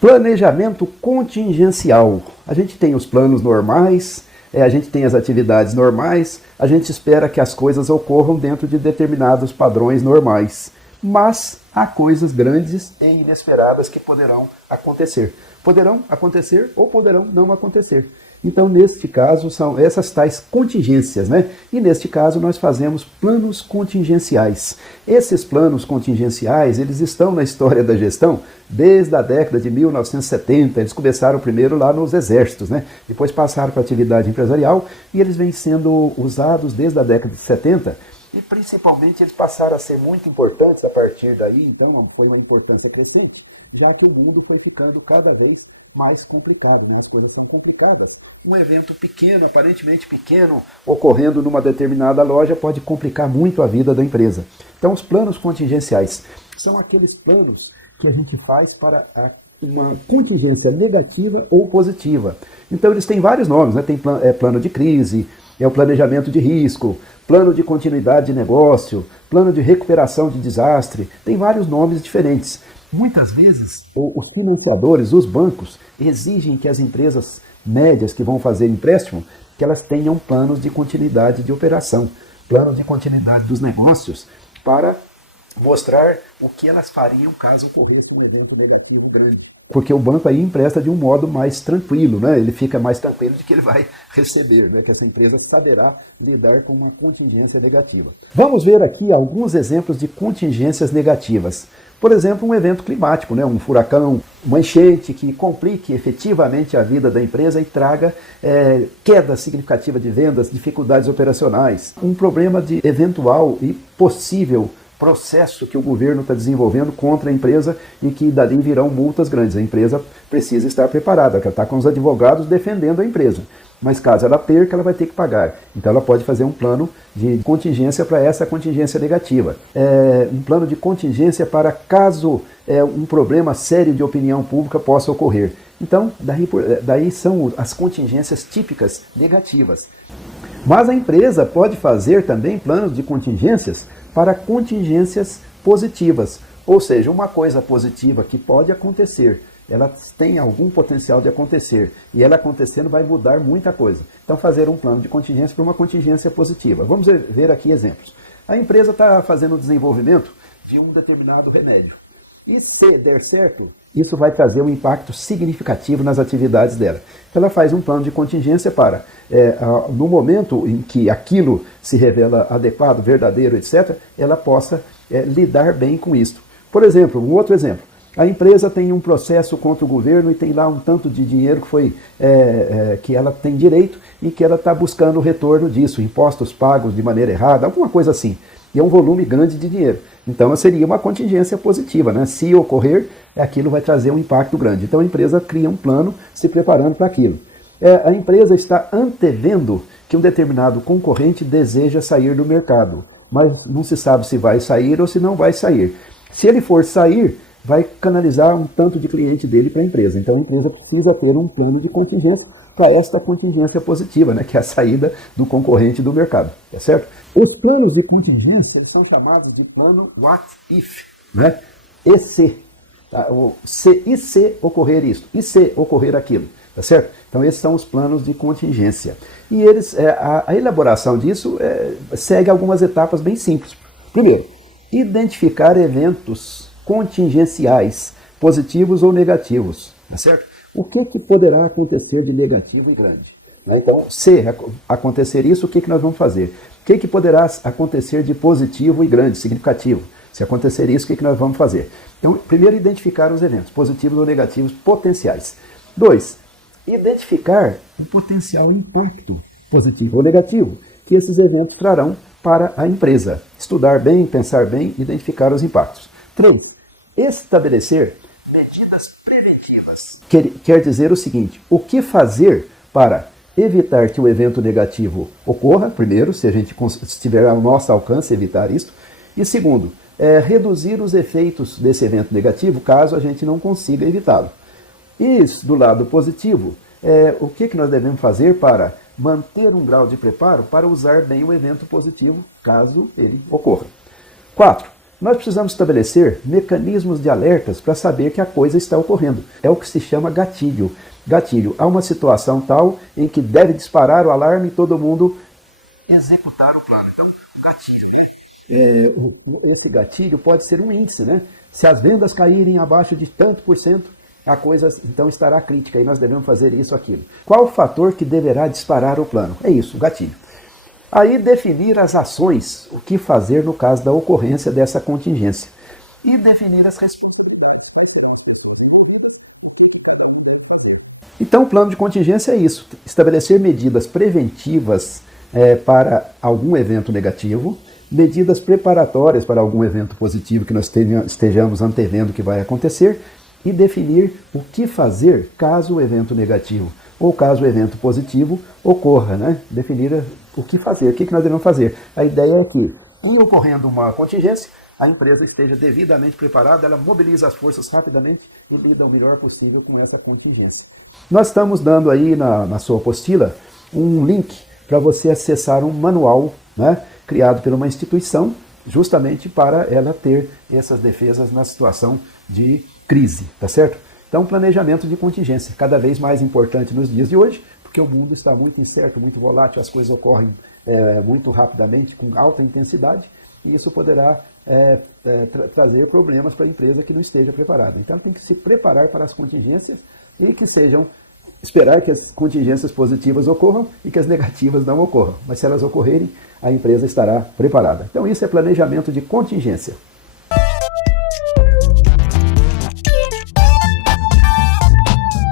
Planejamento contingencial. A gente tem os planos normais, a gente tem as atividades normais, a gente espera que as coisas ocorram dentro de determinados padrões normais. Mas há coisas grandes e inesperadas que poderão acontecer. Poderão acontecer ou poderão não acontecer. Então, neste caso, são essas tais contingências, né? E neste caso, nós fazemos planos contingenciais. Esses planos contingenciais, eles estão na história da gestão desde a década de 1970. Eles começaram primeiro lá nos exércitos, né? Depois passaram para a atividade empresarial e eles vêm sendo usados desde a década de 70. E principalmente eles passaram a ser muito importantes a partir daí, então foi uma importância crescente, já que o mundo foi ficando cada vez mais complicado, né? As coisas foram complicadas. Um evento pequeno, aparentemente pequeno, ocorrendo numa determinada loja pode complicar muito a vida da empresa. Então os planos contingenciais são aqueles planos que a gente faz para uma contingência negativa ou positiva. Então eles têm vários nomes, né? Tem plano de crise, é o planejamento de risco, plano de continuidade de negócio, plano de recuperação de desastre, tem vários nomes diferentes. Muitas vezes, os financiadores, os bancos, exigem que as empresas médias que vão fazer empréstimo, que elas tenham planos de continuidade de operação, planos de continuidade dos negócios, para mostrar o que elas fariam caso ocorresse um evento negativo grande. Porque o banco aí empresta de um modo mais tranquilo, né? Ele fica mais tranquilo de que ele vai receber, né? Que essa empresa saberá lidar com uma contingência negativa. Vamos ver aqui alguns exemplos de contingências negativas. Por exemplo, um evento climático, né? Um furacão, uma enchente que complique efetivamente a vida da empresa e traga queda significativa de vendas, dificuldades operacionais. Um problema de eventual e possível processo que o governo está desenvolvendo contra a empresa e que dali virão multas grandes. A empresa precisa estar preparada, ela está com os advogados defendendo a empresa. Mas caso ela perca, ela vai ter que pagar. Então ela pode fazer um plano de contingência para essa contingência negativa. Um plano de contingência para caso um problema sério de opinião pública possa ocorrer. Então, daí são as contingências típicas negativas. Mas a empresa pode fazer também planos de contingências para contingências positivas, ou seja, uma coisa positiva que pode acontecer, ela tem algum potencial de acontecer, e ela acontecendo vai mudar muita coisa. Então fazer um plano de contingência para uma contingência positiva. Vamos ver aqui exemplos. A empresa está fazendo o desenvolvimento de um determinado remédio, e se der certo, isso vai trazer um impacto significativo nas atividades dela. Então ela faz um plano de contingência para, no momento em que aquilo se revela adequado, verdadeiro, etc., ela possa lidar bem com isso. Por exemplo, um outro exemplo. A empresa tem um processo contra o governo e tem lá um tanto de dinheiro que ela tem direito e que ela está buscando o retorno disso, impostos pagos de maneira errada, alguma coisa assim. E é um volume grande de dinheiro. Então seria uma contingência positiva, né? Se ocorrer, aquilo vai trazer um impacto grande. Então a empresa cria um plano se preparando para aquilo. A empresa está antevendo que um determinado concorrente deseja sair do mercado, mas não se sabe se vai sair ou se não vai sair. Se ele for sair, vai canalizar um tanto de cliente dele para a empresa. Então a empresa precisa ter um plano de contingência para esta contingência positiva, né, que é a saída do concorrente do mercado, tá certo? Os planos de contingência eles são chamados de plano what if, né? E se, tá? E se ocorrer isso? E se ocorrer aquilo? Tá certo? Então esses são os planos de contingência. E eles, a elaboração disso segue algumas etapas bem simples. Primeiro, identificar eventos contingenciais, positivos ou negativos, tá certo? O que poderá acontecer de negativo e grande? Então, se acontecer isso, o que nós vamos fazer? O que poderá acontecer de positivo e grande, significativo? Se acontecer isso, o que nós vamos fazer? Então, primeiro, identificar os eventos, positivos ou negativos potenciais. 2, identificar o potencial impacto, positivo ou negativo, que esses eventos trarão para a empresa. Estudar bem, pensar bem, identificar os impactos. 3, estabelecer medidas preventivas. Quer dizer o seguinte, o que fazer para evitar que o evento negativo ocorra, primeiro, se a gente estiver ao nosso alcance evitar isso, e segundo, reduzir os efeitos desse evento negativo caso a gente não consiga evitá-lo. E do lado positivo, o que nós devemos fazer para manter um grau de preparo para usar bem o evento positivo caso ele ocorra. 4. Nós precisamos estabelecer mecanismos de alertas para saber que a coisa está ocorrendo. É o que se chama gatilho. Gatilho, há uma situação tal em que deve disparar o alarme e todo mundo executar o plano. Então, o gatilho, né? Esse gatilho pode ser um índice, né? Se as vendas caírem abaixo de tanto por cento, a coisa então estará crítica e nós devemos fazer isso, aquilo. Qual o fator que deverá disparar o plano? É isso, o gatilho. Aí definir as ações, o que fazer no caso da ocorrência dessa contingência. E definir as respostas. Então o plano de contingência é isso, estabelecer medidas preventivas para algum evento negativo, medidas preparatórias para algum evento positivo que nós estejamos antevendo que vai acontecer e definir o que fazer caso o evento negativo ou caso o evento positivo ocorra, né? Definir o que fazer, o que nós devemos fazer. A ideia é que, em ocorrendo uma contingência, a empresa esteja devidamente preparada, ela mobiliza as forças rapidamente e lida o melhor possível com essa contingência. Nós estamos dando aí na sua apostila um link para você acessar um manual, né, criado por uma instituição, justamente para ela ter essas defesas na situação de crise, tá certo? Então, planejamento de contingência, cada vez mais importante nos dias de hoje, porque o mundo está muito incerto, muito volátil, as coisas ocorrem muito rapidamente, com alta intensidade, e isso poderá trazer problemas para a empresa que não esteja preparada. Então, tem que se preparar para as contingências e que sejam, esperar que as contingências positivas ocorram e que as negativas não ocorram. Mas se elas ocorrerem, a empresa estará preparada. Então, isso é planejamento de contingência.